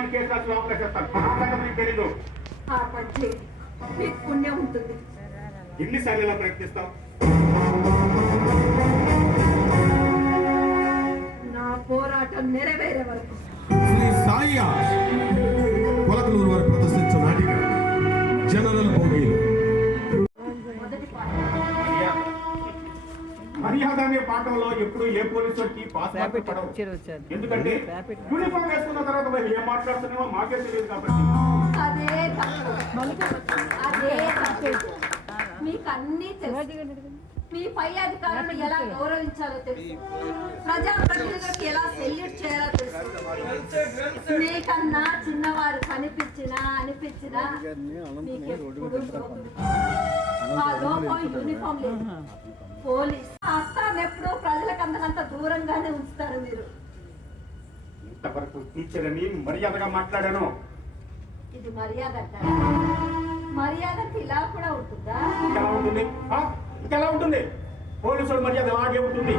అని కేసు రాసి లోపల చేస్తాను. ఆ సంగతి నీకు తెలీదు. ఆ పట్ల మీకు పుణ్యం ఉంటుంది. ఎన్నిసార్లు ఇలా ప్రయత్నిస్తావు? నా పోరాటం నెరవేరే వరకు. శ్రీ సాయి కొలకలూరు వారు ప్రదర్శించిన నాటిక జనరల్ భోగిలు. మొదటి పాట మర్యాద అనే పాఠంలో ఎప్పుడు ఏ పోలీసు వచ్చి పాస్ పడవు. ఎందుకంటే యూనిఫామ్ వేసుకున్న తర్వాత మరి ఏం మాట్లాడుతున్నామో మాకే తెలియదు కాబట్టి. అదే మీకు అన్ని తెలుసు. మీ పై అధికారులను ఎలా గౌరవించాలో తెలుసు. ప్రజాప్రతినిధులకు ఎలా సెల్యూట్ చేయాలో తెలుసు. మీకన్నా చిన్నవారు అనిపించినా మీకెప్పుడు ఆ లోపం యూనిఫామ్ లేదు. పోలీస్ ఆస్థానం ఎప్పుడు ప్రజలకు అందరంత దూరంగానే ఉంచుతారు. మీరు ఇంతవరకు టీచర్ని మర్యాదగా మాట్లాడాను. ఇది మర్యాద అంటారా? మర్యాదకి ఇలా కూడా ఉంటుందా? ఇంకెలా ఉంటుంది? ఇంకెలా ఉంటుంది? పోలీసుడు మర్యాద అలాగే ఉంటుంది.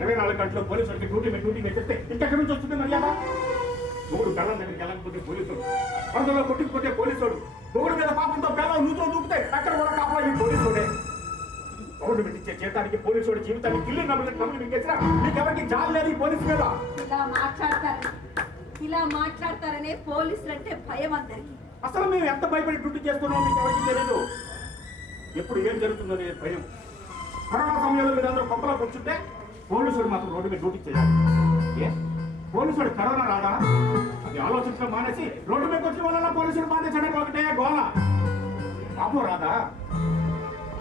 24 గంటలు పోలీసుడికి డ్యూటీ పెట్టేస్తే ఇంకెక్కడి నుంచి వస్తుంది మర్యాద? మూడు కళ్ళ దగ్గరికి వెళ్ళకపోతే పోలీసుడు, వరదలో కొట్టుకుపోతే పోలీసుడు, మూడు మీద పాపంతో పేదలు నూతులు దూకితే అక్కడ కూడా కాపాడి పోలీసుడే. గవర్నమెంట్ ఇచ్చే జీతానికి పోలీసుడి జీవితాన్ని కిల్లు నమ్ములు మింగేసినా మీకెవరికి జాలి లేదు ఈ పోలీసు మీద. ఇలా మాట్లాడతారనే పోలీసులు అంటే భయం అందరికి. అసలు మేము ఎంత భయపడి డ్యూటీ చేస్తున్నామో మీకు ఎవరికి తెలియదు. ఎప్పుడు ఏం జరుగుతుందో అనేది భయం. కరోనా సమయంలో మీరు అందరూ కొప్పలో కూర్చుంటే పోలీసుడు మాత్రం రోడ్డు మీద డ్యూటీ చేయాలి. ఏ పోలీసుడు కరోనా రాదా అది ఆలోచించడం మానేసి రోడ్డు మీద వచ్చిన వల్ల పోలీసుడు మానేసడానికి ఒకటే గోల. బాబు రాదా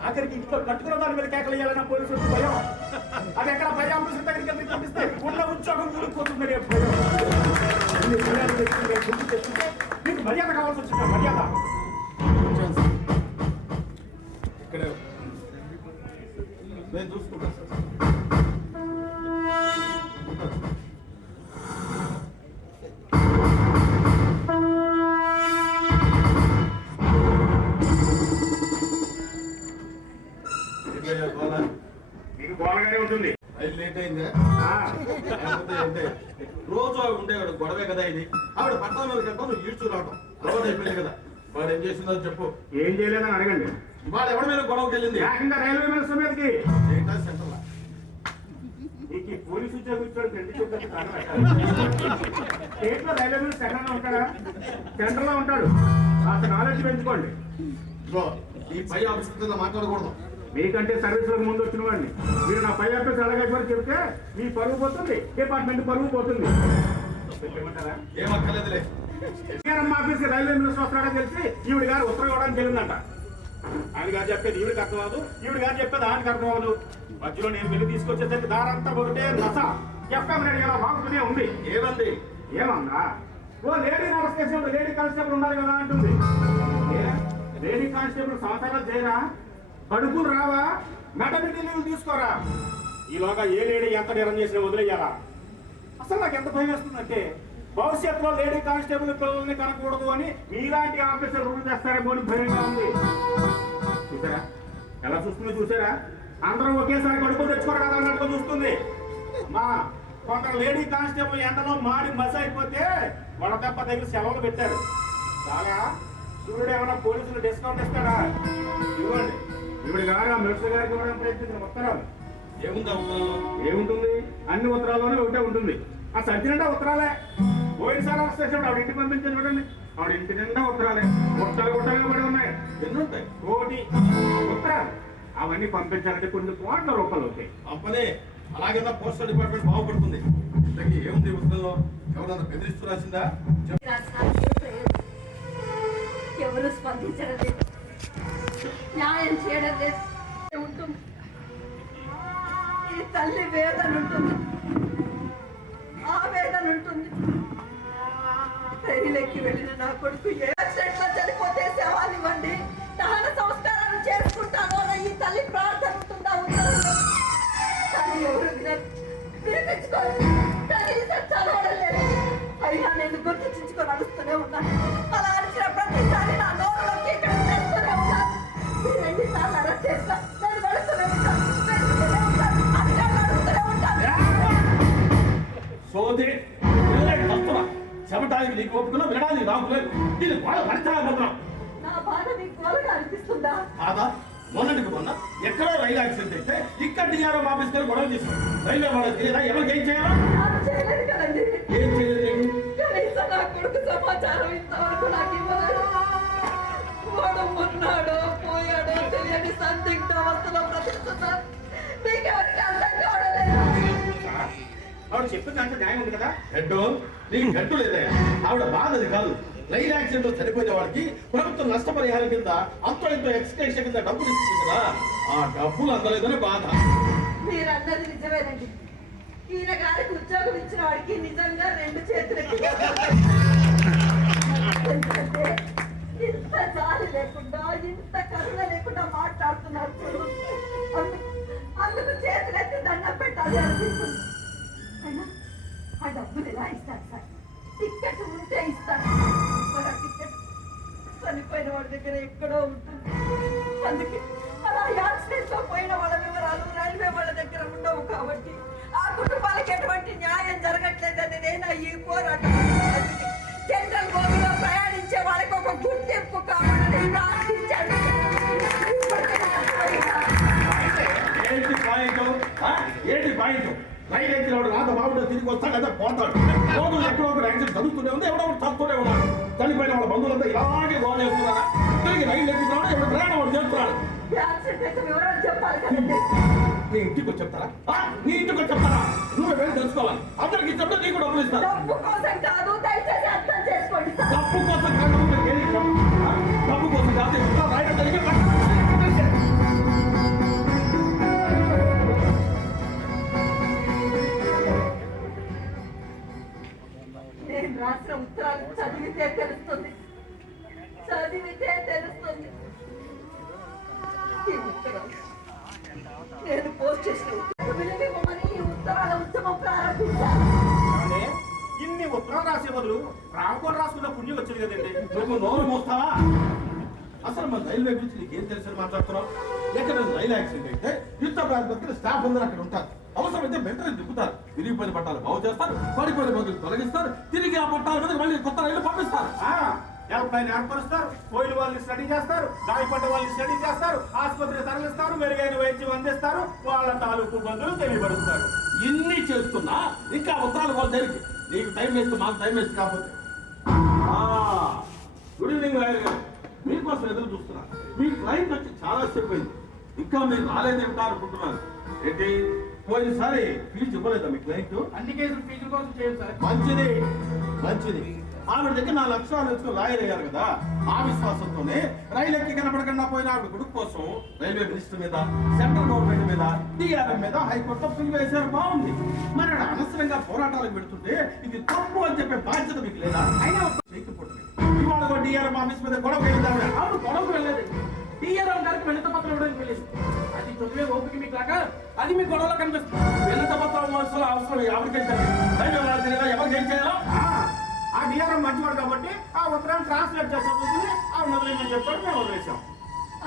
ఆఖరికి ఇంట్లో కట్టుకున్న దాని మీద కేకలేయాలన్న పోలీసుడు భయం. అది ఎక్కడ భయం ఆఫీసర్ దగ్గరికి వెళ్ళి చూపిస్తే ఉన్న ఉద్యోగం ఊరిపోతుందనే భయం. మీకు మర్యాద కావాల్సి వచ్చింది. మర్యాద ఇక్కడే నేను చూసుకుంటాను సార్. మీకు గోడగానే ఉంటుంది. రైలు లేట్ అయిందా? రోజు ఉండేవాడు గొడవే కదా ఇది. ఆవిడ పట్టణం మీద కట్టా నువ్వు ఈడ్చు రావడం అలవాటు అయిపోయింది కదా. వాడు ఏం చేసిందో చెప్పు. ఏం చేయలేదని అడగండి. వాడు ఎవరి మీద గొడవకి వెళ్ళింది? ఏకంగా రైల్వే మినిస్టర్ మీదకి. సెంటర్ నీకు ఈ పోలీసు ఉద్యోగం ఇచ్చాడు స్టేట్ లో రైల్వే మినిస్టర్ ఎక్కడ ఉంటాడా? సెంటర్ లో ఉంటాడు. అతను నాలెడ్జ్ పెంచుకోండి. ఈ పై ఆఫీసర్తో మాట్లాడకూడదు. మీకంటే సర్వీసులకు ముందు వచ్చిన వాడిని మీరు నా పై ఆఫీస్ ఎలాగైపోయి చెప్తే మీ పరువు పోతుంది, డిపార్ట్మెంట్ పరువు పోతుంది. ఏమక్కర్లేదులే. ఆఫీస్కి రైల్వే మినిస్టర్ వస్తాడని తెలిసి ఈవిడ గారు ఉత్తరం ఇవ్వడానికి వెళ్ళిందంట. ఆయన గారు చెప్పేది ఈవిడికి అర్థం అవ్వదు, ఈవిడ గారు చెప్పేది ఆయనకి అర్థం అవ్వదు. మధ్యలో నేను వెళ్ళి తీసుకొచ్చేసరికి దారంతా ఒకటే నస. ఎఫ్ఎం రేడియో ఎలా వాగుతూనే ఉంది. ఏమంది? ఏమన్నా ఓ లేడీ అరెస్ట్ చేసినప్పుడు లేడీ కానిస్టేబుల్ ఉండాలి కదా అంటుంది. లేడీ కానిస్టేబుల్ సంవత్సరాలు చేయరా? కడుపులు రావా? మెటర్నిటీ లీవ్ తీసుకోరా? ఈలోగా ఏ లేడీ ఎంత నిరం చేసినా వదిలేయాలా? అసలు నాకు ఎంత భయం వేస్తుందంటే భవిష్యత్తులో లేడీ కానిస్టేబుల్ పిల్లల్ని కనకూడదు అని మీలాంటి ఆఫీసర్ రూల్ చేస్తారేమో అని భయంగా ఉంది. చూసారా ఎలా చూస్తుందో? చూసారా? అందరూ ఒకేసారి కడుపు తెచ్చుకోరు కదా అన్నట్టు చూస్తుంది. మా కొందరు లేడీ కానిస్టేబుల్ ఎండలో మాడి మస అయిపోతే వడదెబ్బ దగ్గర సెలవులు పెట్టారు. చాలా సూర్యుడు ఏమైనా పోలీసులు డిస్కౌంట్ ఇస్తాడా? ఇవ్వండి. ఈవిడ గారు మినిస్టర్ గారికి ఇవ్వడం ప్రయత్నించిన ఉత్తరం ఏముంటుంది? అన్ని ఉత్తరాల్లోనే ఒకటే ఉంటుంది. ఆ సచ్చినట్టే ఉత్తరాలే. పోయినసారి అరెస్ట్ చేసినప్పుడు ఆవిడ ఇంటికి పంపించాను చూడండి. ఆవిడ ఇంటి నిండా ఉత్తరాలే. గుట్టలుగా పడి ఉన్నాయి. ఎన్ని ఉంటాయి? కోటి ఉత్తరాలు. అవన్నీ పంపించాలంటే కొన్ని కోట్ల రూపాయలు అవుతాయి. అప్పనే అలాగే పోస్టల్ డిపార్ట్మెంట్ బాగుపడుతుంది. ఏముంది ఉత్తరంలో? ఎవరన్నా బెదిరిస్తూ రాసిందా? ఎవరు స్పందించడం లేదు, న్యాయం చేయడం లేదు. ఉంటుంది ఈ తల్లి వేదన ఉంటుంది, ఆవేదన ఉంటుంది. రైలెక్కి వెళ్ళిన నా కొడుకు యాక్సిడెంట్లో చనిపోతే శవాన్ని ఇవ్వండి, దహన సంస్కారాలు చేసుకుంటాను అన్న ఈ తల్లి ప్రార్థన ఉంటుందా? కానీ ఎవరు వినిపించుకోవాలి, కనీసం చదవడం లేదు. అయినా నేను గుర్తించుకొని అడుస్తూనే ఉన్నాను. అలా అడిచిన ప్రతిసారి నా నోరులోకి ఇక్కడ చేస్తూనే ఉన్నాను. మీరు 2 సార్లు అరెస్ట్ చేస్తా, నేను వెళుతూనే ఉంటాను, అధికారులు అడుగుతూనే ఉంటాను. సోది చెమట చూడడానికి నీకు ఒప్పుకున్నా వినడానికి నాకు లేదు. దీన్ని గోడ భరించలేకపోతున్నాం. నా బాధ మీకు గోలగా అనిపిస్తుందా? కాదా? మొన్నటికి మొన్న ఎక్కడో రైలు యాక్సిడెంట్ అయితే ఇక్కడ డిఆర్ఎం ఆఫీస్ దగ్గర గొడవ చేస్తాం. రైల్వే వాళ్ళకి తెలియదా ఎవరికి ఏం చేయాలి? నాకు చేయలేదు కదండి. ఏం చేయలేదు నీకు? కనీసం నా కొడుకు సమాచారం ఇంతవరకు నాకు ఇవ్వలేదు. వాడు ఉన్నాడో పోయాడో తెలియని సందిగ్ధ అవస్థలో బ్రతుకుతున్నారు. మీకెవరికి అర్థం కావడలేదు. ఆవిడ చెప్పిన దాంట్లో న్యాయం ఉంది కదా. హెడ్ నీకు హెడ్ లేదా? ఆవిడ బాధ అది కాదు. రైలు యాక్సిడెంట్ లో చనిపోయిన వాడికి ప్రభుత్వం నష్టపరిహారం కింద అంతో ఇంతో ఎక్స్టెన్షన్ కింద డబ్బులు ఇస్తుంది కదా, ఆ డబ్బులు అందలేదని బాధ. మీరు అన్నది నిజమేనండి. ఈయన గారికి ఉద్యోగం ఇచ్చిన వాడికి నిజంగా రెండు చేతులు ఎందుకంటే ఇంత జాలి లేకుండా ఇంత కరుణ లేకుండా మాట్లాడుతున్నారు చూడు. అందుకు చేతులెత్తి దండం పెట్టాలి అనిపిస్తుంది. అయినా ఆ డబ్బులు ఎలా ఇస్తారు సార్? టికెట్ ఉంటే ఇస్తాను. మరి ఆ టికెట్ చనిపోయిన వాడి దగ్గర ఎక్కడో ఉంటుంది. అందుకే అలా యాక్సిడెంట్ లో పోయిన వాళ్ళ వివరాలు రైల్వే వాళ్ళ దగ్గర ఉండవు. కాబట్టి ఆ కుటుంబాలకు ఎటువంటి న్యాయం జరగట్లేదని నేను ఈ పోరాటం. అందుకే జనరల్ బోగిలో ప్రయాణించే వాళ్ళకి ఒక గుర్తింపు కావాలని ప్రార్థించాను. ఏంటి పాయింట్? ఏంటి పాయింట్? రైలు ఎక్కిన వాడు రాత బాబుతో తిరిగి వస్తాడు లేదా పోతాడు. రోజు ఎక్కడో ఒక యాక్సిడెంట్ చదువుతూనే ఉంది, ఎవడో ఒకటి చదువుతూనే ఉన్నాడు. చనిపోయిన వాళ్ళ బంధువులంతా ఇలాగే గోడ చేస్తున్నారా? తిరిగి రైలు ఎక్కుతున్నాడు, ఎవరు ప్రయాణం వాడు చేస్తున్నాడు. యాక్సిడెంట్ వివరాలు చెప్పాలి కదండి. నీ ఇంటికి వచ్చి చెప్తారా? నీ ఇంటికి వచ్చి చెప్తారా? నువ్వే వెళ్ళి తెలుసుకోవాలి. అందరికి చెప్తే నీకు డబ్బులు ఇస్తారు. డబ్బు కోసం కాదు, దయచేసి అర్థం చేసుకోండి. డబ్బు కోసం కాదు, డబ్బు కోసం కాదు. రాయడం జరిగే నేను రాసిన ఉత్తరాలు చదివితే తెలుస్తుంది. ఈ ఉత్తరాలు నేను పోస్ట్ చేసిన విలువివ్వమని ఈ ఉత్తరాల ఉద్యమం ప్రారంభించాను. అంటే ఇన్ని ఉత్తరాలు రాసే బదులు రామకోట రాసుకున్న పుణ్యం వచ్చింది కదండి. నువ్వు నోరు మోస్తావా? అసలు మన రైల్వే గురించి నీకు ఏం తెలుసని మాట్లాడుతున్నావు? ఎక్కడ రైలు యాక్సిడెంట్ అయితే యుద్ధ ప్రాతిపదికన స్టాఫ్ అందరూ అక్కడ ఉంటారు. అవసరమైతే వెంటనే దిగుతారు. విరిగిపోయిన పట్టాలు బాగు చేస్తారు, పడిపోయిన బదులు తొలగిస్తారు, తిరిగి ఆ పట్టాల మీద మళ్ళీ కొత్త రైలు పంపిస్తారు. ఎలపైన ఏర్పరుస్తారు, పోయిన వాళ్ళని స్టడీ చేస్తారు, గాయపడ్డ వాళ్ళని స్టడీ చేస్తారు, ఆసుపత్రికి తరలిస్తారు, మెరుగైన వైద్యం అందిస్తారు, వాళ్ళ తాలూకు బంధువులు తెలియపరుస్తారు. ఇన్ని చేస్తున్నా ఇంకా ఉత్తరాలు వాళ్ళ దగ్గరికి. నీకు టైం వేస్ట్, మాకు టైం వేస్ట్ కాకపోతే. గుడ్ ఈవినింగ్ రాయల్ గారు, మీకోసం ఎదురు చూస్తున్నా. మీ క్లయింట్ వచ్చి చాలా సేపు అయింది, ఇంకా మీరు రాలేదేమిటా అనుకుంటున్నాను. ఏంటి పోయినసారి ఫీజు ఇవ్వలేదా మీ క్లయింట్? అన్ని కేసులు ఫీజు కోసం చేయండి సార్. మంచిది మంచిది. ఆవిడ దగ్గర 4 లక్షలు తెచ్చుకుని లాయర్ అయ్యారు కదా, ఆ విశ్వాసంతోనే రైలు ఎక్కి కనపడకుండా పోయిన ఆవిడ కొడుకు కోసం రైల్వే మినిస్టర్ మీద, సెంట్రల్ గవర్నమెంట్ మీద, డిఆర్ఎం మీద హైకోర్టులో పిల్ వేశారు. బాగుంది. మరి ఆవిడ అనవసరంగా పోరాటాలకు పెడుతుంటే ఇది తప్పు అని చెప్పే బాధ్యత మీకు లేదా? అయినా చేయకపోతుంది. ఇవాళ డిఆర్ఎం ఆఫీస్ మీద గొడవ వెళ్ళింది ఆవిడ. అవును, గొడవకు వెళ్ళలేదు. డిఆర్ఎం గారికి వెళ్త పత్రం ఇవ్వడానికి వెళ్ళేది. అది చదివే ఓపిక మీకు రాక అది మీ గొడవలో కనిపిస్తుంది. వెళ్ళత పత్రం అవసరం ఆవిడకేంటండి? రైల్వే వాళ్ళకి తెలియదా ఎవరికి ఏం చేయాలో? ఆ డిఆర్ఎం మంచివాడు కాబట్టి ఆ ఉత్తరాన్ని ట్రాన్స్లేట్ చేసి ఆ వదిలేమని చెప్పాడు, మేము వదిలేసాం.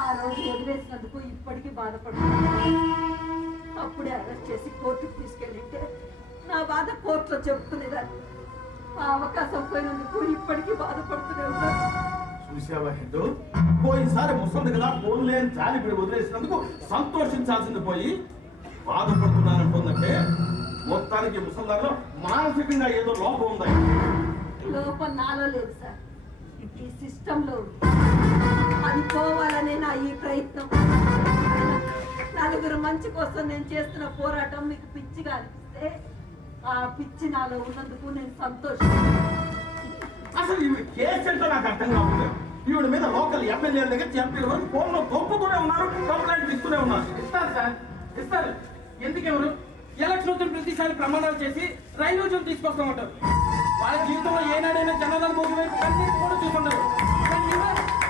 ఆ రోజు వదిలేసినందుకు ఇప్పటికీ బాధపడుతున్నాను. అప్పుడే అరెస్ట్ చేసి కోర్టుకు తీసుకెళ్ళింటే నా బాధ కోర్టులో చెప్పుకునేదాన్ని. ఆ అవకాశం పోయినందుకు ఇప్పటికీ బాధపడుతూనే ఉన్నాను. చూసావా హెడ్, పోయినసారి ముసలి కదా ఫోన్ లేని జాలి పడి వదిలేసినందుకు సంతోషించాల్సింది పోయి బాధపడుతున్నానంటుందంటే మొత్తానికి ముసలిదారిలో మానసికంగా ఏదో లోపం ఉందా? లోపం నాలో లేదు సార్, ఈ సిస్టంలో ఉంది. అది పోవాలనే నా ఈ ప్రయత్నం. నలుగురు మంచి కోసం నేను చేస్తున్న పోరాటం మీకు పిచ్చిగా అనిపిస్తే ఆ పిచ్చి నాలో ఉన్నందుకు నేను సంతోషిస్తాను. అసలు ఈవిడ కేసు ఏంటో నాకు అర్థం కావట్లేదు. ఈవిడ మీద లోకల్ ఎమ్మెల్యేల దగ్గర ఎంపీల వరకు ఫోన్లో తొప్పుతూనే ఉన్నారు, కంప్లైంట్ ఇస్తూనే ఉన్నారు. ఇస్తారు సార్, ఇస్తారు. ఎందుకెవరు ఎలక్షన్ వచ్చిన ప్రతిసారి ప్రమాణాలు చేసి రైలు ఉద్యోగం తీసుకొస్తామంటారు. వాళ్ళ జీవితంలో ఏనాడైనా జనాలను భోగి వైపు కన్నీటి కూడా చూసుకుంటారు.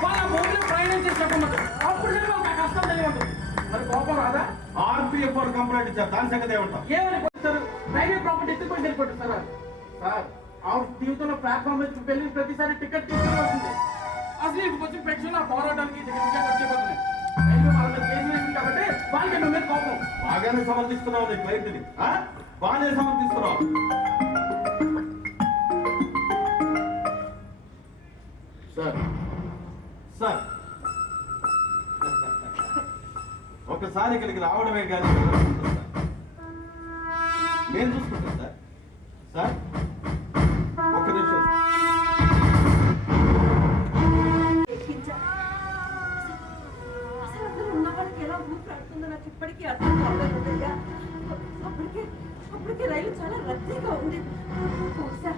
వాళ్ళ భోగిలో ప్రయాణం చేసి చెప్పమంటారు. అప్పుడు కానీ వాళ్ళకి ఆ కష్టం తెలియమంటారు. మరి కోపం రాదా? ఆర్పిఎఫ్ వారు కంప్లైంట్ ఇచ్చారు, దాని సంగతి ఏమంటారు? ఏమని కొడతారు? రైల్వే ప్రాపర్టీ ఎత్తుకొని వెళ్ళిపోతారు సార్. ఆవిడ జీవితంలో ప్లాట్ఫామ్ మీద వెళ్ళిన ప్రతిసారి టికెట్ తీసుకోవాల్సింది. అసలు ఇంటికి వచ్చిన పెన్షన్ ఆ పోరాటానికి వచ్చేపోతున్నాయి. రైల్వే వాళ్ళ మీద కేసు వేసింది కాబట్టి వాళ్ళకి మీ మీద కోపం. బాగానే సమర్థిస్తున్నావు నీ క్లయింట్ని, బాగానే సమర్థిస్తున్నావు. సార్ ఒకసారి ఇక్కడికి రావడమే కానీ నేను చూసుకుంటాను సార్. సార్ ఒక్క నిమిషం. ఎక్కించాలి. అసలు అందరూ ఉన్న వాళ్ళకి ఎలా ఊపిరాడుతుందో నాకు ఇప్పటికీ అర్థం కాలేదయ్యా. అప్పటికే రైలు చాలా రద్దీగా ఉంది. బహుశా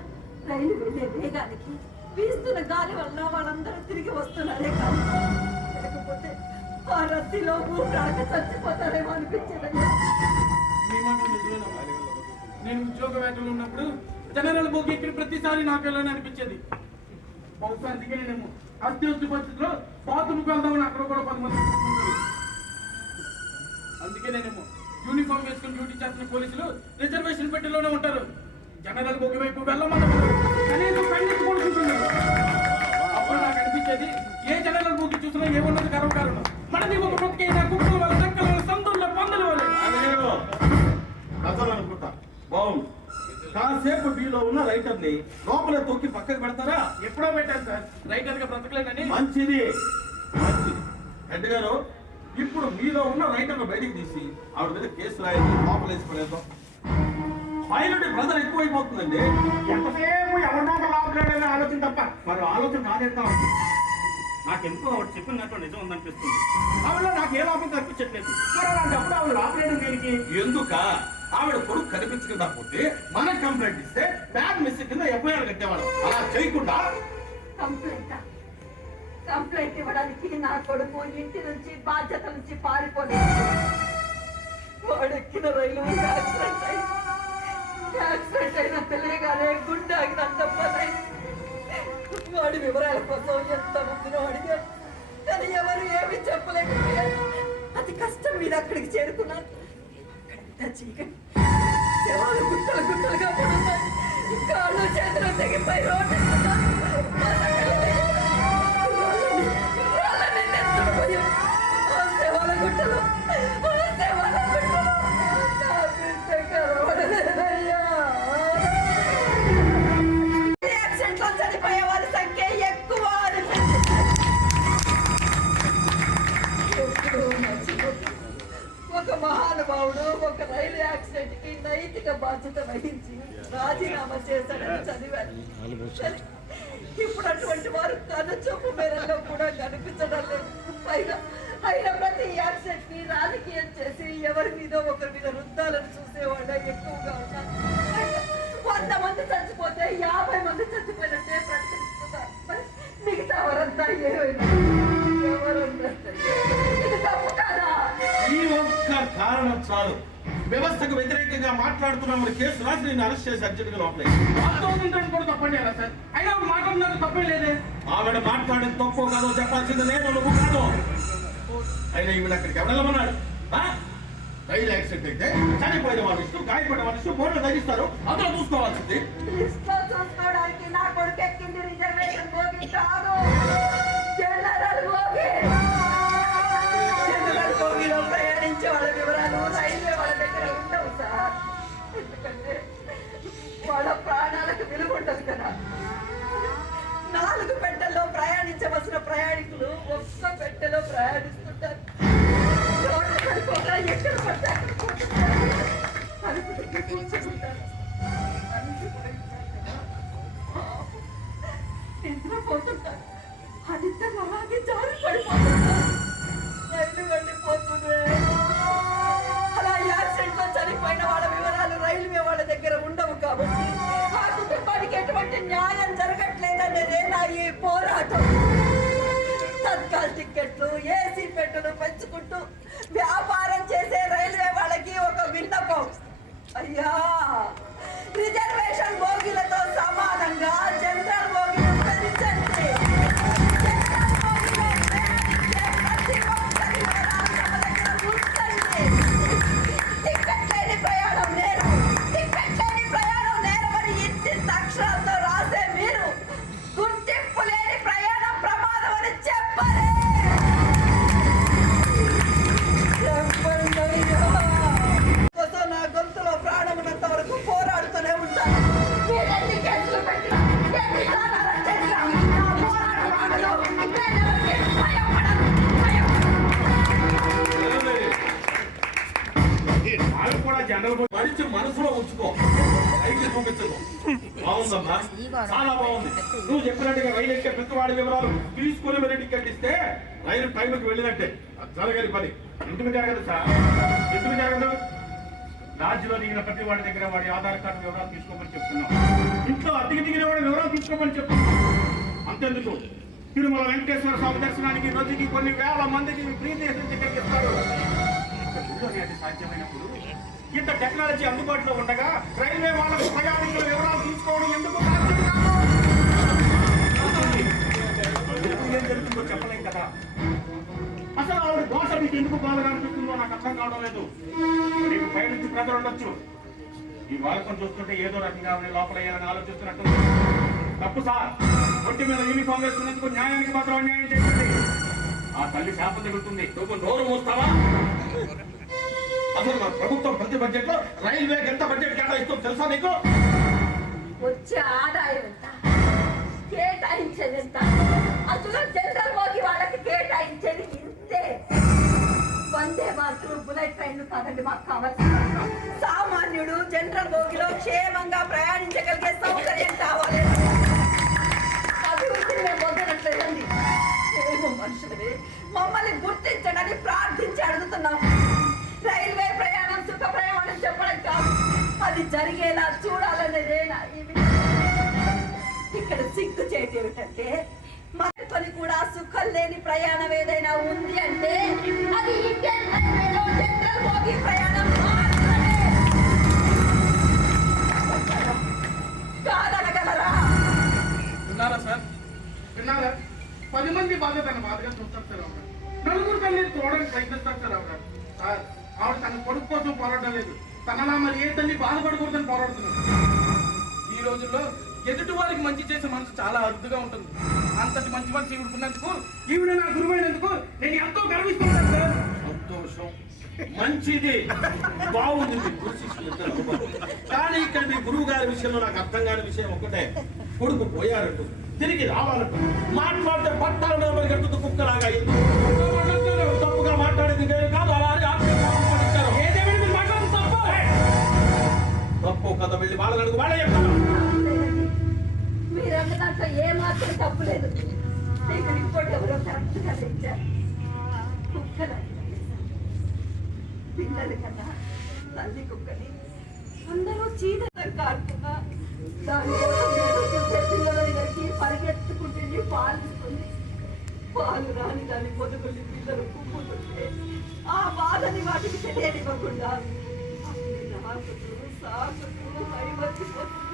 రైలు వెళ్ళే వేగానికి వీస్తున్న గాలి వల్ల వాళ్ళందరూ తిరిగి వస్తున్నారే కానీ లేకపోతే ఆ రద్దీలో ఊపిరాడక చచ్చిపోతారేమో అనిపించేదయ్యా. మీ మాట నిజమేనమ్మా. నేను ఉద్యోగ వేటలో ఉన్నప్పుడు జనరల్ బోగి ఎక్కిన ప్రతిసారి నాకు వెళ్ళని అనిపించేది. బహుశా అందుకే నేను అత్యవసర పరిస్థితిలో బాత్రూమ్కి వెళ్దామని అక్కడ కూడా 10 మంది కూర్చుంటారు. అందుకే నేనేమో యూనిఫామ్ వేసుకుని డ్యూటీ చేస్తున్న పోలీసులు రిజర్వేషన్ పెట్టెలోనే ఉంటారు. జనరల్ బోగి వైపు వెళ్ళమన్నారు, కనీసం కన్నెత్తి కూడా చూస్తున్నారు. అప్పుడు నాకు అనిపించేది ఏ జనరల్ బోగి చూసినా ఏమున్నది గర్వకారణం మనది ఒక బ్రతికైనా కుక్కల వల్ల నక్కల వల్ల సందుల పందుల వల్ల కథలు అనుకుంటా బాగుంది. కాసేపు మీలో ఉన్న రైటర్ని లోపల తొక్కి పక్కకు పెడతారా? ఎప్పుడో పెట్టాను సార్, రైటర్ గా బ్రతకలేనని. మంచిది మంచిది. హెడ్ గారు ఇప్పుడు మీలో ఉన్న రైటర్ను బయటికి తీసి ఆవిడ మీద కేసు రాయండి, లోపల వేసి పడేద్దాం. Pilot brother ఎక్కువైపోతుందండి. ఎంతసేపు ఎవరినో ఒక లాభలేడని ఆలోచన తప్ప మరి ఆలోచన కాదేద్దాం. నాకెందుకో ఆవిడ చెప్పినట్టు నిజం ఉందనిపిస్తుంది. ఆవిడ నాకు ఏ లాభం కనిపించట్లేదు. మరి అలాంటప్పుడు ఆవిడ లాభలేడు దేనికి? ఎందుక ఆవిడ కొడుకు కనిపించకుండా పోతే మనం కంప్లైంట్ ఇస్తే బ్యాగ్ మిస్ కింద ఎఫ్ఐఆర్ కట్టేవాళ్ళం. అలా చేయకుండా కంప్లైంట్ ఇవ్వడానికి నా కొడుకు ఇంటి నుంచి బాధ్యత నుంచి పారిపోలేదు. వాడెక్కిన రైలు యాక్సిడెంట్ అయినా తెలియగానే గుండె ఆగినంత పనైంది. వాడి వివరాల కోసం ఎంత మందినో అడిగారు కానీ ఎవరు ఏమీ చెప్పలేకపోయారు. అతి కష్టం మీద అక్కడికి చేరుకున్నాను. చీకటి శవాలు గుట్టలు గుట్టలుగా పడున్నాయి. కాళ్ళు చేతులు తెగిపోయి రోడ్డు యాక్సిడెంట్లో చనిపోయే వారి సంఖ్య ఎక్కువ ఒక మహానుభావుడు ఒక రైలు యాక్సిడెంట్ కి నైతిక బాధ్యత వహించి రాజీనామా చేశాడని చదివాను. ఇప్పుడు అటువంటి వారు కనుచూపు మేరలో కూడా కనిపించడం లేదు. అయినా ప్రతి యాక్సిడెంట్ కి రాజకీయం చేసి ఎవరి మీద ఒకరి మీద రుద్దాలను చూసేవాళ్ళ ఎక్కువగా ఉన్నారు. 100 మంది చచ్చిపోతే 50 మంది చచ్చిపోయినట్టే ప్రకటిస్తున్నారు. మిగతా వారంతా ఏమైనా ఇది తప్పు కాదా? ఈ ఒక్క కారణం చాలు. వ్యవస్థకు వ్యతిరేకంగా మాట్లాడుతున్నామని కేసు రాసి నేను అరెస్ట్ చేసి అర్జెంట్గా లోపల కూడా తప్పండి అలా సార్. అయినా మాట్లాడుతున్నారు తప్పే లేదే. ఆవిడ మాట్లాడిన తప్పు కాదో చెప్పాల్సింది నేను, నువ్వు కాదు. అయినా ఈవిడ అక్కడికి ఎవరెళ్ళమన్నాడు? రైలు యాక్సిడెంట్ అయితే చనిపోయిన వాళ్ళ ఇష్టం, గాయపడిన వాళ్ళ ఇష్టం, బోర్డు తగ్గిస్తారు. అందరూ చూసుకోవాల్సింది. చూసుకోవడానికి నా కొడుకు ఎక్కింది రిజర్వేషన్ బోగి కాదు, జనరల్ బోగి. జనరల్ బోగిలో ప్రయాణించే వాళ్ళ వివరాలు రైల్వే వాళ్ళ దగ్గర ఉండవు సార్. ఎందుకంటే వాళ్ళ ప్రాణాలకు విలువ ఉండదు కదా. 4 పెట్టెల్లో ప్రయాణించవలసిన ప్రయాణికులు ఒక్క పెట్టెలో ప్రయాణిస్తుంటారు. ఎక్కడ పడితే అక్కడ కూర్చుంటారు. నిద్రపోతుంటారు. అదిద్దరు అలాగే జారి పడిపోతుంటారు. రైలు వెళ్ళిపోతుంది. అలా యాక్సిడెంట్ లో చనిపోయిన వాళ్ళ వివరాలు రైల్వే వాళ్ళ దగ్గర ఉండవు కాబట్టి ఆ కుటుంబానికి ఎటువంటి న్యాయం జరగట్లేదనేదే నా ఈ పోరాటం. తత్కాల్ టికెట్లు, ఏసీ పెట్టెలు పెంచుకుంటూ వ్యాపారం చేసే రైల్వే వాళ్ళకి ఒక విన్నపం. అయ్యా, రిజర్వేషన్ బోగీలతో సమానంగా జనరల్ బోగీలు పెంచండి. జనరల్ బోగీలో ప్రయాణించే ప్రతి ఒక్కరి వివరాలు తమ దగ్గర ఉంచండి. టికెట్ లేని ప్రయాణం నేరం, టికెట్ లేని ప్రయాణం నేరమని ఇంత అక్షరాలతో రాసే మీరు గుర్తింపు లేని ప్రయాణం ప్రమాదం అని చెప్పరే. కోసం నా గొంతులో ప్రాణం ఉన్నంత వరకు పోరాడుతూనే ఉంటాను. బాగుందమ్మా, చాలా బాగుంది. నువ్వు చెప్పినట్టుగా రైలు ఎక్కే ప్రతివాడి వివరాలు తీసుకుని మరి టికెట్ ఇస్తే రైలు టైంకి వెళ్ళినట్టే. అది జరగని పని. ఎందుకు జరగదు సార్? ఎందుకు జరగదు? రాజ్యంలో దిగిన ప్రతి వాడి దగ్గర వాడి ఆధార్ కార్డు వివరాలు తీసుకోమని చెప్తున్నాం. ఇంట్లో అద్దెకి దిగిన వాడి వివరాలు తీసుకోమని చెప్తున్నాం. అంతెందుకు, తిరుమల వెంకటేశ్వర స్వామి దర్శనానికి రోజుకి కొన్ని వేల మందికి ఫ్రీ దేశం టికెట్ ఇస్తారు. అది సాధ్యమైనప్పుడు ఇంత టెక్నాలజీ అందుబాటులో ఉండగా రైల్వే వాళ్ళకు ప్రయాణికుల వివరాలు తీసుకోవడం ఎందుకు సాధ్యం కాదు? ఏం జరుగుతుందో చెప్పలేం కదా. అసలు ఆవిడ దోష మీకు ఎందుకు బాధగా అనిపిస్తుందో నాకు అర్థం కావడం లేదు. నీకు పైనుంచి ప్రజలు ఉండొచ్చు, ఈ వాలకం చూస్తుంటే ఏదో రకంగా ఆవిడ లోపల వేయాలని ఆలోచిస్తున్నట్టు. తప్పు సార్. ఒంటి మీద యూనిఫామ్ వేసుకున్నందుకు న్యాయానికి మాత్రం అన్యాయం చేస్తుంది. ఆ తల్లి శాపం తగులుతుంది. నువ్వు నోరు మూస్తావా? అసలు మన ప్రభుత్వం ప్రతి బడ్జెట్ లో రైల్వేకి ఎంత బడ్జెట్ కేటాయిస్తుందో తెలుసా నీకు? వచ్చే ఆదాయం ఎంత, కేటాయించేది ఎంత? అసలు జనరల్ బోగి వాళ్ళకి కేటాయించేది ఇంతే. వందే మాత్రం బుల్లెట్ ట్రైన్లు కాదండి మాకు కావాల్సిన. సామాన్యుడు జనరల్ బోగిలో క్షేమంగా ప్రయాణించగలిగే సౌకర్యం కావాలి. అభివృద్ధిని మేము వద్దనట్లేదండి. మేము మనుషులమే, మమ్మల్ని గుర్తించడని ప్రార్థించి అడుగుతున్నాం. రైల్వే ప్రయాణం సుఖ ప్రయాణం చెప్పడం కాదు, అది జరిగేలా చూడాలనేదేనా ఇవి. ఇక్కడ సిగ్గు చేయటం ఏమిటంటే, మనతోని కూడా సుఖం లేని ప్రయాణం ఏదైనా ఉంది అంటే అది ఇండియన్ రైల్వేలో జనరల్ బోగి ప్రయాణం మాత్రమే. కాదనగలరా? విన్నారా సార్? విన్నారా? 10 మంది బాధ తన బాధగా చూస్తారు సార్. ఆవిడ నలుగురు తల్లి చూడడానికి ప్రయత్నిస్తారు సార్. ఆవిడ తన కొడుకు కోసం పోరాటం లేదు, తనలా మరి ఏ తల్లి బాధపడకూడదని పోరాడుతున్నారు. ఈ రోజుల్లో ఎదుటి వారికి మంచి చేసే మనసు చాలా అరుదుగా ఉంటుంది. అంతటి మంచి మనసు ఈవిడుకున్నందుకు, ఈవిడ నా గురువైనందుకు నేను ఎంతో గర్విస్తున్నాను సార్. సంతోషం, మంచిది, బాగుంది. మీ గురు శిష్యులు ఇద్దరు అనుభవం. కానీ ఇక్కడ మీ గురువు గారి విషయంలో నాకు అర్థం కాని విషయం ఒకటే. కొడుకు పోయారంటూ తిరిగి రావాలంటూ మాట్లాడితే పట్టాల మీద పరిగెడుతుంది కుక్కలాగా. తప్పుగా మాట్లాడేది కాదు, అలా తప్పు కథ వెళ్ళి వాళ్ళని అడుగు, వాళ్ళే చెప్తాను. మీరన్న దాంట్లో ఏ మాత్రం తప్పు లేదు. మీకు రిపోర్ట్ ఎవరో కరెక్ట్ గా తెచ్చారు. కుక్కలు పిల్లలు కదా, తల్లి కుక్కని అందరూ చీదలు కారుతున్నా దానికోసం ఏదో చూసే పిల్లల దగ్గరికి పరిగెత్తుకుంటుంది, పాలిస్తుంది. పాలు రాని దాని పొదుగుల్ని పిల్లలు కుమ్ముతుంటే ఆ బాధని వాటికి తెలియనివ్వకుండా సాకుతూ భయపడిపోతుంది.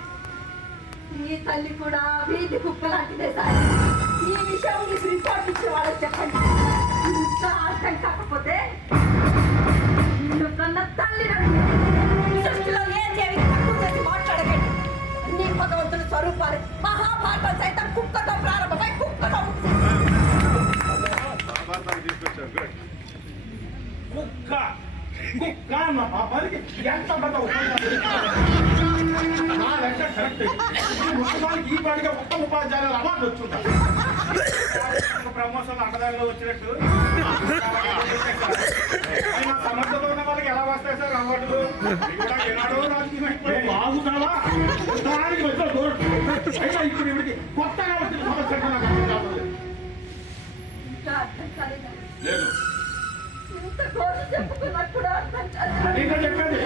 ఈ తల్లి కూడా వీధి కుక్క లాంటిదే సార్. ఈ విషయం మీకు రిపోర్ట్ ఇచ్చి వాళ్ళకి చెప్పండి. ఇంకా అర్థం కాకపోతే నిన్ను కన్న తల్లి సృష్టిలో ఏ దేవి తక్కువ చేసి మాట్లాడకండి. అన్ని భగవంతుల స్వరూపాలు. మహాభారతం సైతం కుక్కతో ప్రారంభమై కుక్కతో కుక్క కుక్క మా పాపానికి ఎంత పెద్ద నా లెక్క కరెక్ట్. ముఖ్యమానికి ఈ పాటిగా ఉత్తమ ఉపాధ్యాయులు అవార్డు వచ్చుంటారు. ప్రమోషన్ అన్నదానిలో వచ్చినట్టు సమర్థతో ఉన్న వాళ్ళకి ఎలా వస్తాయి సార్ అవార్డులు? ఏనాడో రాజకీయం అయిపోయి బాగున్నావా? దానికి వచ్చే దూరం అయినా ఇప్పుడు ఇవిడికి కొత్తగా వచ్చిన సమస్య నాకు అర్థం కావట్లేదు. ఇంకా అర్థం కాలేదా? లేదు, ఇంత కోరి చెప్పుకున్నా కూడా అర్థం కాలేదు. అదేగా చెప్పేది.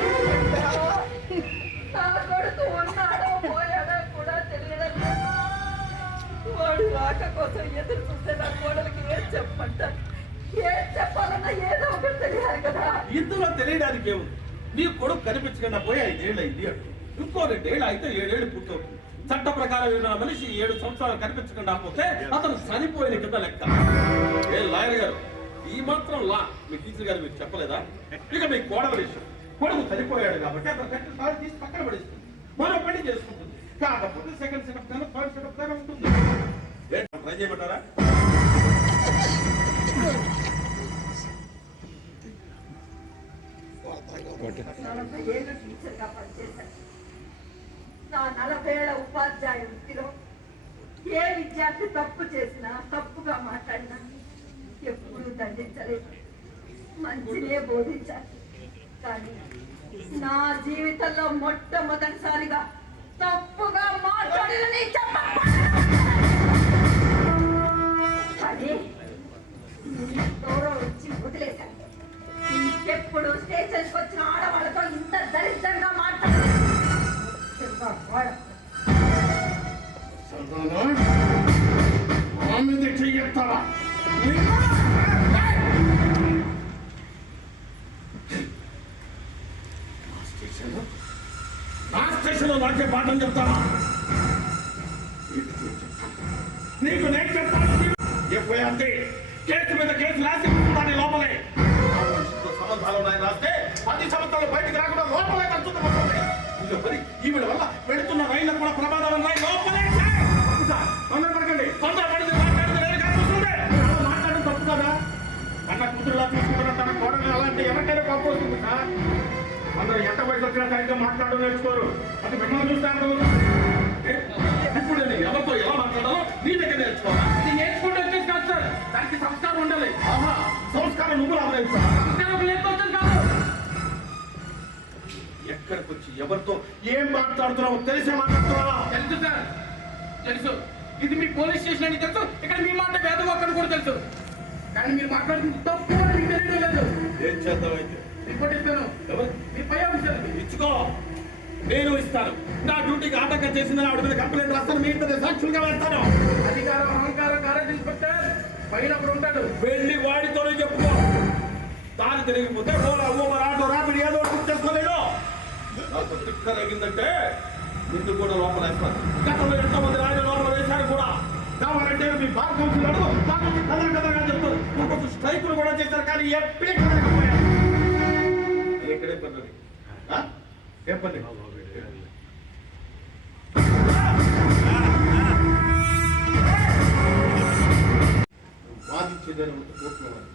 నా కొడుకు ఉన్నాడో పోయాడో కూడా తెలియదు. వాడు రాక కోసం ఎదురు చూస్తే నా కోడలికి ఏం చెప్పంటారు? ఏం చెప్పాలన్నా ఏదో ఒకటి తెలియాలి కదా. ఇందులో తెలియడానికి ఏముంది? నీ కొడుకు కనిపించకుండా పోయి 5 ఏళ్ళు అయింది. ఇంకో 2 ఏళ్ళు అయితే 7 ఏళ్ళు పూర్తవుతుంది. చట్ట ప్రకారం ఏమైనా మనిషి 7 సంవత్సరాలు కనిపించకుండా పోతే అతను చనిపోయిన కింద లెక్క. ఏ లాయర్ గారు, ఈ మాత్రం లా మీ టీచర్ గారు మీకు చెప్పలేదా? ఇక మీ కోడల విషయం, కొడుకు చనిపోయాడు కాబట్టి అతను కరెక్ట్ సార్ తీసి పక్కన పడేస్తుంది, మరో పెళ్లి చేసుకుంటుంది. కాకపోతే సెకండ్ సెటప్ గాను థర్డ్ సెటప్ గాను ఉంటుంది. ట్రై చేయమంటారా? టీచర్గా పనిచేశాను. నా 40 ఏళ్ల ఉపాధ్యాయ వృత్తిలో ఏ విద్యార్థి తప్పు చేసినా, తప్పుగా మాట్లాడినా ఎప్పుడూ దండించలేదు. మంచినే బోధించాలి. కానీ నా జీవితంలో మొట్టమొదటిసారిగా తప్పుగా మాట్లాడినని కానీ గౌరవం ఇచ్చి వదిలేశాను. ఇంకెప్పుడు స్టేషన్కి వచ్చిన ఆడవాళ్ళతో ఇంత దరిద్రంగా మాట్లాడారు. చెయ్యెత్తావా నా స్టేషన్లో నాకే పాఠం చెప్తావా? నీకు నేను చెప్తాను. ఎప్పుడంటే కేసు మీద కేసు రాసి దాని లోపలే సంబంధాలు ఉన్నాయని రాస్తే 10 సంవత్సరాలు బయటికి రాకుండా లోపలే ఖర్చుతుంది. ఈవిడ వల్ల పెడుతున్న రైళ్లకు కూడా ప్రమాదం ఉన్నాయి. లోపలే తొందరపడకండి. తొందరపడితే మాట్లాడితే రైలు కాకొస్తుంది. మాట్లాడడం తప్పు కదా. కన్న కూతురులా చూసుకుంటున్న తన కోడలు అలాంటి ఎవరికైనా కోపం వస్తుంది సార్. అందరూ ఎంత వయసు వచ్చినా సరిగ్గా మాట్లాడడం నేర్చుకోరు. అది మిమ్మల్ని చూస్తాను. ఇప్పుడు నేను ఎవరితో ఎలా మాట్లాడాలో నీ దగ్గర నేర్చుకోవాలా? ఇది నేర్చుకుంటే వచ్చేది కాదు సార్, దానికి సంస్కారం ఉండాలి. ఆహా, సంస్కారం నువ్వు రాబోయేస్తా. సంస్కారం లేకపోతే కాదు. ఎక్కడికి వచ్చి ఎవరితో ఏం మాట్లాడుతున్నావో తెలిసే మాట్లాడుతున్నావా? తెలుసు సార్, తెలుసు. ఇది మీ పోలీస్ స్టేషన్ అని తెలుసు. ఇక్కడ మీ మాట వేద ఒక్కడు కూడా తెలుసు. కానీ మీరు మాట్లాడుతుంది తప్పు అని మీకు తెలియడం లేదు. ఏం చేద్దాం అయితే? రిపోర్ట్ ఇస్తాను. ఎవరు? మీ పై ఆఫీసర్కి. ఇచ్చుకో, నేను ఇస్తాను. నా డ్యూటీకి ఆటంకం చేసిందని ఆవిడ మీద కంప్లైంట్ రాస్తాను. మీ ఇద్దరు సాక్షులుగా వెళ్తాను. అధికారం అహంకారం కాలేజ్ ఇన్స్పెక్టర్ పైన అప్పుడు ఉంటాడు. వెళ్ళి వాడితోనే చెప్పుకో. దారి తెలియకపోతే ఓలా ఊబర్ ఆటో రాపిడి ఏదో బుక్ చేసుకోలేను. నాకు తిక్కరేగిందంటే నిన్ను కూడా లోపల వేస్తాను. గతంలో ఎంతో మంది రాయలు లోపల వేశారు కూడా. కావాలంటే మీ బార్ కౌన్సిలర్ కదగా చెప్తారు. ఇంకొక స్ట్రైకులు కూడా చేశారు. కానీ ఎప్పుడే కదలేకపోయారు. ఇక్కడే పని ఏం పని? వాదించేదని కోరుతున్నాను.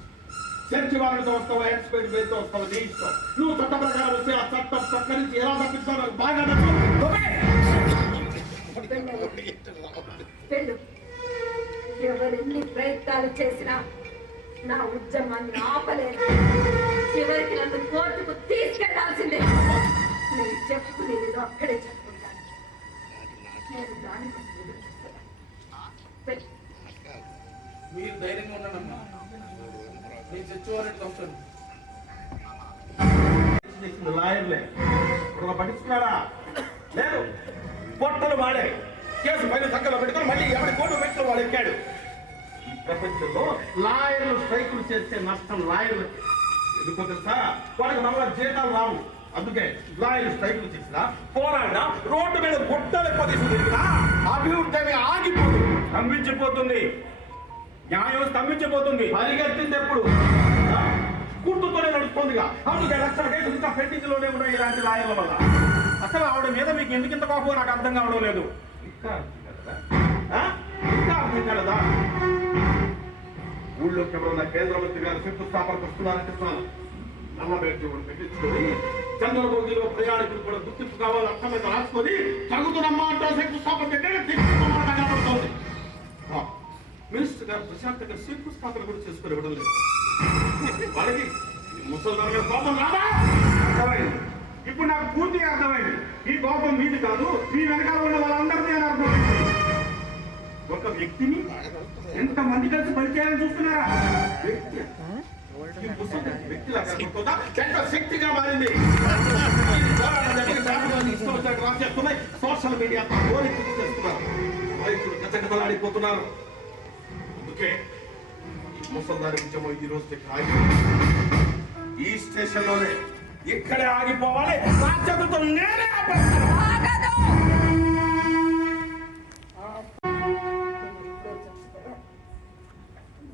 చర్చి వారితో వస్తావా, ఎక్స్పైర్డ్ వేతో వస్తావా, నీ ఇష్టం. నువ్వు చట్ట ప్రకారం వస్తే ఆ చట్టం ప్రకరించి ఎలా తప్పిస్తావు నాకు బాగా వెళ్ళు. ఎవరెన్ని ప్రయత్నాలు చేసినా నా ఉద్యమాన్ని ఆపలేదు. చివరికి నన్ను కోర్టుకు తీసుకెళ్లాల్సిందే. నేను చెప్పుకునేది అక్కడే చెప్పుకుంటాను. నేను దానికోసం ఎదురు చూస్తున్నాను. మీరు ధైర్యంగా ఉన్నానమ్మా. నేను చచ్చిపోవాలని వస్తాను. లాయర్లే పట్టించుకున్నారా? లేదు. పొట్టలు వాడే కేసు పైన చక్కలో పెట్టుకొని మళ్ళీ ఎవరి కోర్టు పెట్టుకుని వాడు ఎక్కాడు. ఈ ప్రపంచంలో లాయర్లు స్ట్రైకులు చేస్తే నష్టం లాయర్లకి. ఎందుకో తెలుసా? వాళ్ళకి మళ్ళా జీతాలు రావు. అందుకే లాయర్లు స్ట్రైకులు చేసినా పోరాడినా రోడ్డు మీద గుట్టలు పొదిసి తిరిగినా అభివృద్ధి అని ఆగిపోదు, స్తంభించిపోతుంది. న్యాయం స్తంభించిపోతుంది. పరిగెత్తింది ఎప్పుడు గుర్తుతోనే నడుస్తుందిగా. అందుకే లక్షల కేసులు ఇంకా పెండింగ్ లోనే ఉన్నాయి ఇలాంటి లాయర్ల వల్ల. అసలు ఆవిడ మీద మీకు ఎందుకు ఇంత కోపం నాకు అర్థం కావడం లేదు. ఇంకా అర్థం కలదా? ఊళ్ళోకి ఎవరన్నా కేంద్ర మంత్రి గారు శంకుస్థాపనకు వస్తున్నారంటున్నాను. నల్లబెట్టి పెట్టించుకొని చంద్రబాబులో ప్రయాణికులు కూడా గుర్తింపు కావాలి అర్థం మీద రాసుకొని తగుతున్నమ్మా అంటూ శంకుస్థాపన కనపడుతోంది. మినిస్టర్ గారు ప్రశాంతంగా శంకుస్థాపన కూడా చేసుకుని ఇవ్వడం లేదు. వాళ్ళకి ముసల్దాన్ మీద కోపం రాదా? అర్థమైంది. ఇప్పుడు నాకు పూర్తిగా అర్థమైంది. ఈ కోపం మీది కాదు, మీ వెనకాల ఉన్న వాళ్ళందరినీ అని అర్థమైంది. ఒక వ్యక్తిని ఎంతమంది కలిసి పనిచేయాలని చూస్తున్నారా? వ్యక్తి ఈ ముసలి వ్యక్తిలా కనపడుతుందా? ఎంత శక్తిగా మారింది. ఇష్టం వచ్చినట్టు రాసేస్తున్నాయి. సోషల్ మీడియా చేస్తున్నారు. రైతులు గతగతలాడిపోతున్నారు. అందుకే ఈ ముసల్దారి ఉద్యమం ఈ రోజు ఆగి ఈ స్టేషన్ లోనే ఇక్కడే ఆగిపోవాలి. రాజ్యతతో నేనే ఆపేస్తాను.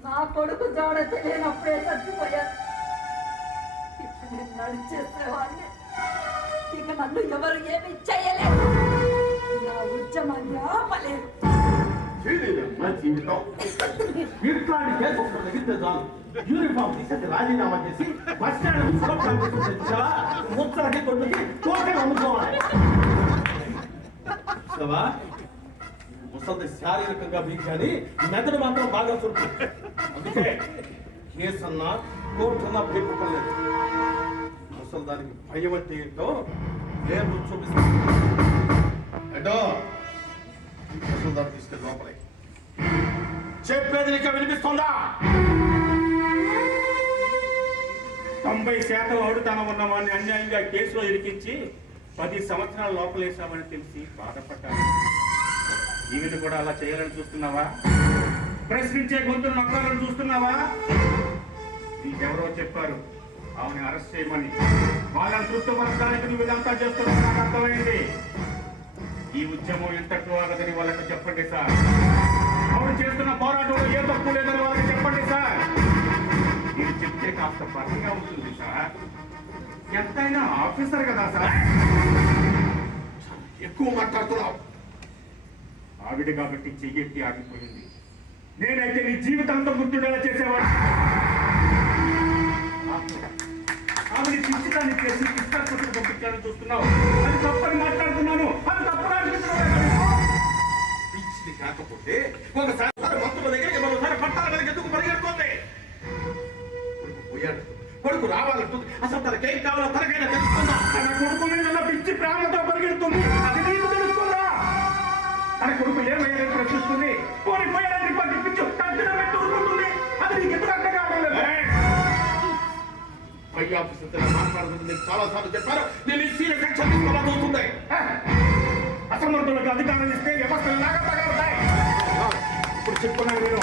నా కొడుకు జోడ తెలియనప్పుడే చచ్చిపోయాను. ఇప్పుడు నేను నడిచేసేవాడిని. ఇక నన్ను ఎవరు ఏమి చేయలేరు. నా ఉద్యమాన్ని ఆపలేరు. నా జీవితం ఇట్లాంటి కేసు ఒకటి తగ్గితే చాలు. యూనిఫామ్ తీసేసి రాజీనామా చేసి బస్ స్టాండ్ ముచ్చలకి కొట్టుకి తోటకి అమ్ముకోవాలి. ముసలి శారీరకంగా వీక్ కానీ మెదడు మాత్రం బాగా చురుకు. అందుకే కేసు అన్నా కోర్టు అన్నా భయపడలేదు. ముసలి దానికి భయం అంటే ఏంటో నేను చూపిస్తాను. ఎటో తీసుకెళ్ళి లోపలే చెప్పేది నీకు వినిపిస్తుందా? 90% అడుగుతాను ఉన్న వాడిని అన్యాయంగా కేసులో ఇరికించి 10 సంవత్సరాల లోపలేసామని తెలిసి బాధపడ్డాను. ఈవిని కూడా అలా చేయాలని చూస్తున్నావా? ప్రశ్నించే గొంతులు నొక్కాలని చూస్తున్నావా? నీకెవరో చెప్పారు ఆమెను అరెస్ట్ చేయమని. వాళ్ళని తృప్తిపరచడానికి నువ్వు ఇదంతా చేస్తున్నావు నాకు అర్థమైంది. ఈ ఉద్యమం ఎంతకు ఆగదని వాళ్ళకి చెప్పండి సార్. ఆవిడ చేస్తున్న పోరాటంలో ఏ తప్పు లేదని వాళ్ళకి చెప్పండి సార్. మీరు చెప్తే కాస్త పరంగా ఉంటుంది సార్. ఎంతైనా ఆఫీసర్ కదా సార్. ఎక్కువ మాట్లాడుతున్నావు. ఆవిడ కాబట్టి చెయ్యెత్తి ఆగిపోయింది. నేనైతే నీ జీవితంతో గుర్తుండేలా చేసేవాడు. ఆవిడ శిక్షితాన్ని చేసి పుస్తకాలు పంపించాలని చూస్తున్నావు. అది తప్పని మాట్లాడుతున్నాను. అది తప్పని పిచ్చిది కాకపోతే ఒకసారి మొత్తం దగ్గరికి మరోసారి పట్టాల దగ్గరికి ఎందుకు పరిగెడుతుంది? కొడుకు పోయాడు, కొడుకు రావాలంటుంది. అసలు తనకేం కావాలో తనకైనా తెలుసుకుందా? తన కొడుకు మీద పిచ్చి ప్రేమతో పరిగెడుతుంది. అది నీకు తెలుసుకుందా? తన కొడుకు ఏమయ్యారని ప్రశ్నిస్తుంది. పోయారని పిచ్చి తగ్గిన పెట్టుకుంటుంది. అది నీకు ఎందుకు అర్థం కావడం లేదు? పై ఆఫీసర్తో మాట్లాడుతుంది. నేను చాలా సార్లు చెప్పాను. నేను ఈ సీరియస్ యాక్షన్ తీసుకోవాలవుతుంది. అసమర్థులకు అధికారం ఇస్తే వ్యవస్థలు నాగతాయి. ఇప్పుడు చెప్పుకున్నాను నేను.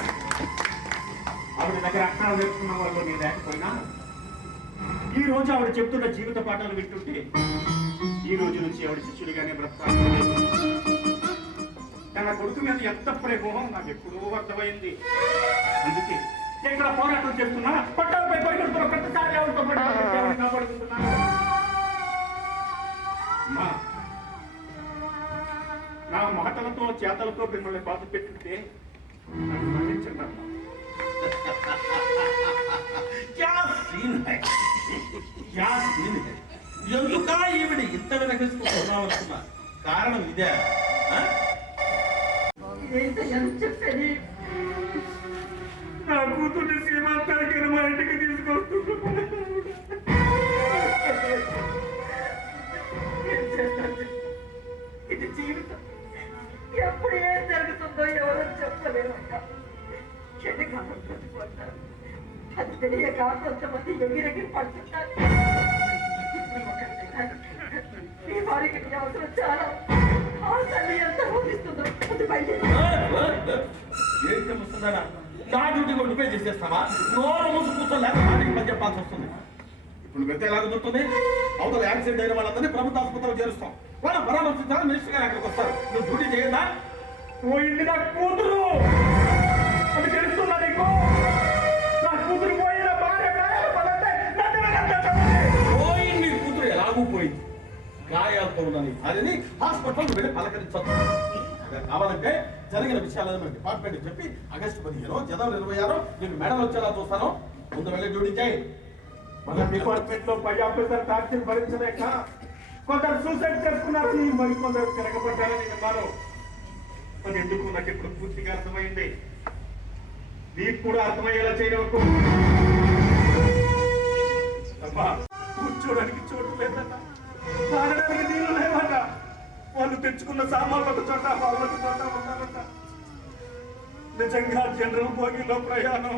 ఆవిడ దగ్గర అక్షరాలు నేర్చుకున్న వాళ్ళు నేను లేకపోయినా ఈ రోజు ఆవిడ చెప్తున్న జీవిత పాఠాలు వింటుంటే ఈ రోజు నుంచి ఆవిడ శిష్యుడిగానే బ్రతకాలి. తన కొడుకు మీద ఎంత ప్రేమో నాకు ఎప్పుడూ అర్థమైంది. అందుకే ఎక్కడ పోరాటం చేస్తున్నా పట్టాలపై పరిగెడుతున్న ప్రతిసారి ఆవిడతో ఆవిడ కాపాడుకుంటున్నాను. నా మాటలతో చేతలతో మిమ్మల్ని బాధ పెట్టుంటే నన్ను మన్నించండి అమ్మా. ఎందుకా ఈవిడ ఇంత వెనకేసుకుంటున్నావనుకున్నా కారణం ఇదే. ఏంటయ్యా చెప్పేది? నా కూతుర్ని సీమాంతానికి మా ఇంటికి తీసుకొస్తున్నాను. ఇది జీవితం. ఎప్పుడు ఏం జరుగుతుందో ఎవరో చెప్పలేరు. చెడుకాలం బ్రతుకుంటారు. అది తెలియక కొంతమంది ఎగిరెగిరి పడుతుంటారు. మీ వారికి నీ అవసరం చాలా. ఆ తల్లి ఎంత ఊహిస్తుందో అది బయలుదేరి. ఏంటి వస్తుందా? నా డ్యూటీ కూడా నువ్వే చేసేస్తావా? నోరు మూసు కూర్చోలేక నాటికి పని చెప్పాల్సి వస్తుంది. ఇప్పుడు వెళ్తే ఎలా కుదురుతుంది? అవతల యాక్సిడెంట్ అయిన వాళ్ళందరినీ ప్రభుత్వ ఆసుపత్రిలో చేరుస్తాం. వాళ్ళు పరామర్శించాలి. మినిస్టర్ గారు అక్కడికి వస్తారు. నువ్వు డ్యూటీ చేయదా? పోయింది నా కూతురు. అది తెలుస్తుందా నీకు? నా కూతురు పోయిన భార్య గాయాలు పడంటే పోయింది. నీ కూతురు ఎలాగూ పోయింది. గాయాలతో ఉన్నది అదని హాస్పిటల్ వెళ్ళి పలకరించదు. కావాలంటే జరిగిన విషయాలను మేము డిపార్ట్మెంట్ చెప్పి ఆగస్టు 15 జనవరి 26 నీకు మెడల్ వచ్చేలా చూస్తాను. ముందు వెళ్ళి డ్యూటీ చేయి. మన డిపార్ట్మెంట్ లో పై ఆఫీసర్ టార్చర్ భరించలేక కొందరు సూసైడ్ చేసుకున్నారని మరికొందరు తిరగబడ్డారని విన్నాను. అది ఎందుకు నాకు ఇప్పుడు పూర్తిగా అర్థమైంది. నీకు కూడా అర్థమయ్యేలా చేయవకు. అమ్మా, కూర్చోడానికి చోటు లేదట, తాగడానికి నీళ్లు లేవట, వాళ్ళు తెచ్చుకున్న సామాన్లకు చోట వాళ్ళకు చోట ఉన్నారట. నిజంగా జనరల్ భోగిలో ప్రయాణం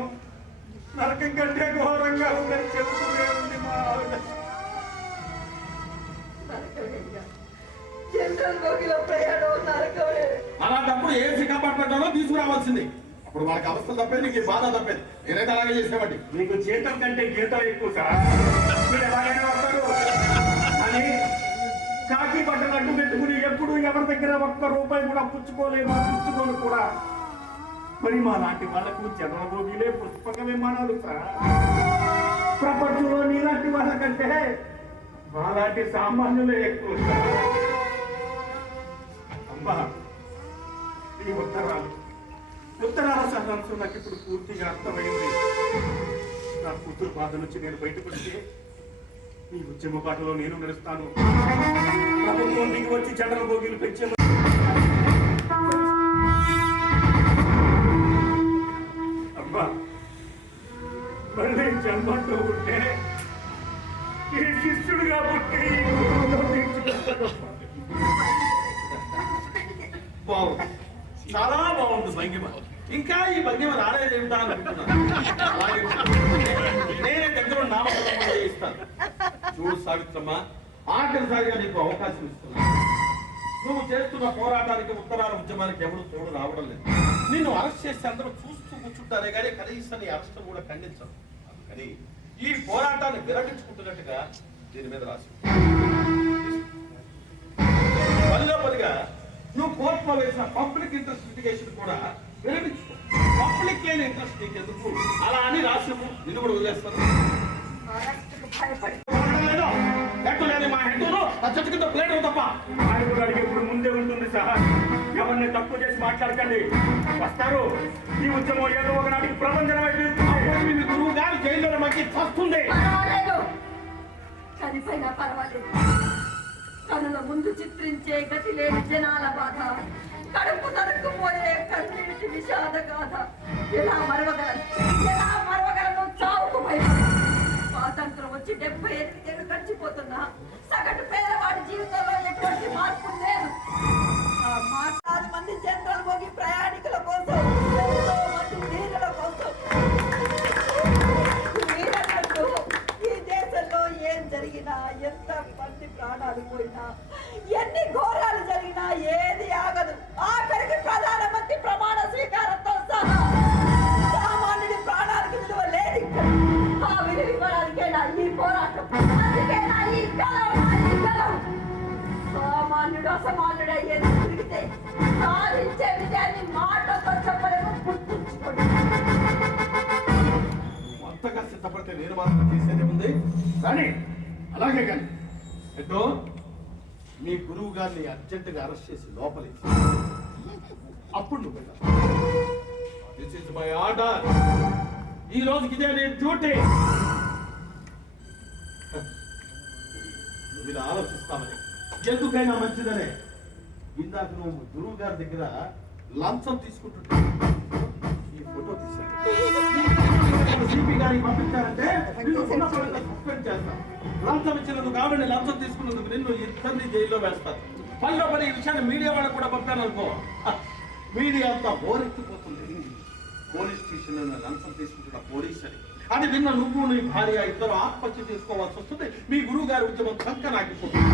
నరకం కంటే ఘోరంగా ఉందని చెబుతూనే ఉంది మా ఆవిడ. జనరల్ భోగిలో ప్రయాణం నరకమే. అలాంటప్పుడు ఏసీ కంపార్ట్మెంట్ లో తీసుకురావాల్సింది. అప్పుడు వాళ్ళకి అవస్థలు తప్పేది, నీకు బాధ తప్పేది. నేనైతే అలాగే చేసేవాడి. మీకు జీతం కంటే గీతం ఎక్కువ సార్. మీరు ఎలాగైనా వస్తారు అని కాకి బట్టలు అడ్డు పెట్టుకుని ఎప్పుడు ఎవరి దగ్గర ఒక్క రూపాయి కూడా పుచ్చుకోలేము, పుచ్చుకోను కూడా. మరి మా లాంటి వాళ్ళకు జనరల్ భోగిలే పుష్పక విమానాలు సార్. ప్రపంచంలో నీలాంటి వాళ్ళకంటే మాలాంటి సామాన్యులే ఎక్కువ సార్. అమ్మా, ఈ ఉత్తరాల సారాంశం నాకు ఇప్పుడు పూర్తిగా అర్థమైంది. నా కూతురు బాధ నుంచి నేను బయటకు వస్తే ఈ ఉద్యమ బాటలో నేను నడుస్తాను. ప్రభుత్వం దిగి వచ్చి జనరల్ భోగిలు పెంచే అబ్బా, మళ్ళీ జన్మంటూ ఉంటే ఈ శిష్యుడిగా పుట్టి ఈ కుటుంబంలో తీర్చుకుంటాను. బాగుంది, చాలా బాగుంది భంగిమ. ఇంకా ఈ భంగిమ రాలేదేమిటా అని అనుకుంటున్నాను. అలాగే నేనే దగ్గర నామకరణం కూడా చేయిస్తాను. చూడు సావిత్రమ్మ, ఆఖరిసారిగా నీకు అవకాశం ఇస్తున్నాను. నువ్వు చేస్తున్న పోరాటానికి, ఉత్తరాల ఉద్యమానికి ఎవరు తోడు రావడం లేదు. నిన్ను అరెస్ట్ చేస్తే అందరూ చూస్తూ కూర్చుంటారే కానీ కనీసం నీ అరెస్ట్ కూడా ఖండించరు. అందుకని ఈ పోరాటాన్ని విరమించుకుంటున్నట్టుగా దీని మీద రాసి పనిగా నువ్వు కోర్టులో వేసిన పబ్లిక్ ఇంట్రెస్ట్ లిటిగేషన్ కూడా విరమించుకో. పబ్లిక్ లేని ఇంట్రెస్ట్ నీకెందుకు అలా అని రాసినప్పుడు నిన్ను కూడా వదిలేస్తాను. లేని మా హెడ్డును ఆ చెట్టు కింద ప్లేట్ తప్ప నాయకుడికి ఇప్పుడు ముందే ఉంటుంది సార్. ఎవరిని తక్కువ చేసి మాట్లాడకండి. వస్తారు. ఈ ఉద్యమం ఏదో ఒకనాటికి ప్రపంచం మీ గురువు గారు జైల్లో మాకి వస్తుంది. చనిపోయినా పర్వాలేదు. కనుల ముందు చిత్రించే గతి లేని జనాల బాధ, కడుపు తరుక్కుపోయే కన్నీటి విషాద గాథ ఎలా మరవగలను చావుకు భయపడి. స్వాతంత్రం వచ్చి 78 ఏళ్ళు గడిచిపోతున్నా సగటు పేదవాడి జీవితంలో ఎటువంటి మార్పు లేదు. ఆ మాట్లాది మంది జనరల్ మోగి ప్రయాణికుల కోసం, ఎంతో మంది వీరుల కోసం. వీరన్నట్టు ఈ దేశంలో ఏం జరిగినా, ఎంత మంది ప్రాణాలు పోయినా, ఎన్ని ఘోరాలు జరిగినా ఏది ఆగదు. ఆఖరికి ప్రధానమంత్రి ప్రమాణ స్వీకారంతో సహా సామాన్యుడి ప్రాణాలకు విలువ లేదు ఇక్కడ. ఆ విలువ ఇవ్వడానికేనా ఈ పోరాటం? అందుకేనా ఈ కలం? సామాన్యుడు అసమాన్యుడయ్యేది తిరిగితే సాధించే విజయాన్ని మాటలతో చెప్పలేము. గుర్తుంచుకోండి. మొత్తగా సిద్ధపడితే నేను మాత్రం చేసేది ఉంది కానీ అలాగే కానీ ఎటో మీ గురువు గారిని అర్జెంటుగా అరెస్ట్ చేసి లోపలి అప్పుడు నువ్వు వెళ్ళాలి. This is my order. ఈ రోజుకి ఇదే నేను డ్యూటీ. నువ్వు ఇలా ఆలోచిస్తామని, ఎందుకైనా మంచిదనే ఇందాక నువ్వు గురువు గారి దగ్గర లంచం తీసుకుంటుంటే ఈ ఫోటో తీశాను. సిపి గారికి పంపించారంటే సస్పెండ్ చేస్తాం. లంచం ఇచ్చినందుకు కాబట్టి లంచం తీసుకున్నందుకు నిన్ను ఇద్దరిని జైల్లో వేస్తారు. పనిలో పని ఈ విషయాన్ని మీడియా వాళ్ళకు కూడా పంపాను అనుకో, మీడియా అంతా ఓరెత్తిపోతుంది. పోలీస్ స్టేషన్లో లంచం తీసుకుంటున్న పోలీస్ అని అది విన్న నువ్వు నీ భార్య ఇద్దరు ఆత్మహత్య చేసుకోవాల్సి వస్తుంది. మీ గురువు గారి ఉద్యమం చక్క నాగిపోతుంది.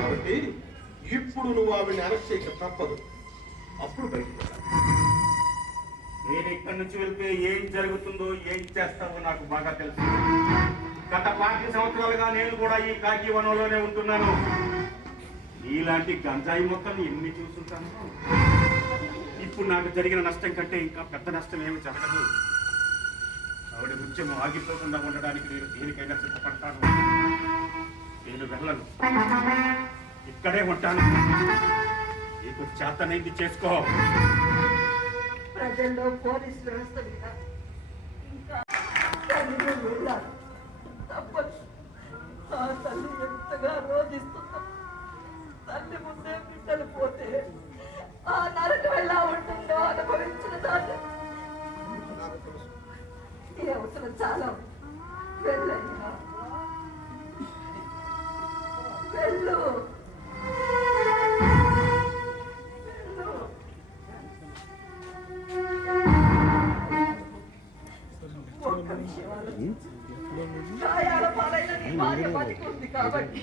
కాబట్టి ఇప్పుడు నువ్వు ఆవిడని అరెస్ట్ చేయక తప్పదు. అప్పుడు బయటకు వెళ్ళాలి. నేను ఇక్కడి నుంచి వెళ్తే ఏం జరుగుతుందో, ఏం చేస్తావో నాకు బాగా తెలుసు. గత 5 సంవత్సరాలుగా నేను కూడా ఈ కాకి వనంలోనే ఉంటున్నాను. ఇలాంటి గంజాయి మొక్కల్ని ఎన్ని చూస్తుంటాను. ఇప్పుడు నాకు జరిగిన నష్టం కంటే ఇంకా పెద్ద నష్టం ఏమి జరగదు. ఆవిడ ఉద్యమం ఆగిపోకుండా ఉండడానికి నేను దేనికైనా సిద్ధపడతాను. నేను వెళ్ళను, ఇక్కడే ఉంటాను. నీకు చేతనైంది చేసుకో. ప్రజల్లో పోలీస్ వ్యవస్థ మీద ఇంకా వెళ్ళాలి. తప్పదు. ఆ తల్లి ఎంతగా రోధిస్తుందో. తల్లి ముందే బిడ్డలు పోతే ఆ నరకం ఎలా ఉంటుందో అనుభవించిన దాన్ని ఈ అవసరం చాలా. వెళ్ళయ్యా, వెళ్ళు. ఒక్క విషయం ఆలోచించు. గాయాల పాలైన నీ భార్య బతికుంది కాబట్టి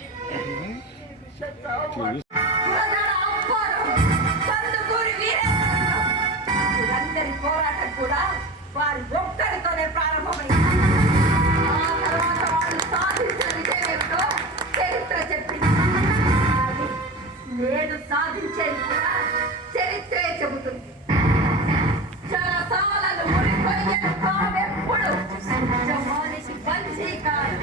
వీరందరి పోరాటం కూడా వారి ఒక్కరితోనే ప్రారంభమైంది. ఆ తర్వాత వాళ్ళు సాధించిన విజయం ఏమిటో చరిత్ర చెప్పింది. నేను సాధించేది కూడా చరిత్రే చెబుతుంది. జనసాలను మురికొయ్యను కావెప్పుడు ఉద్యమానికి బంధీకారం.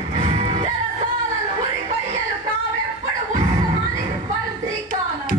జనసాలను మురికొయ్యను కావెప్పుడు ఉద్యమానికి బంధీకారం.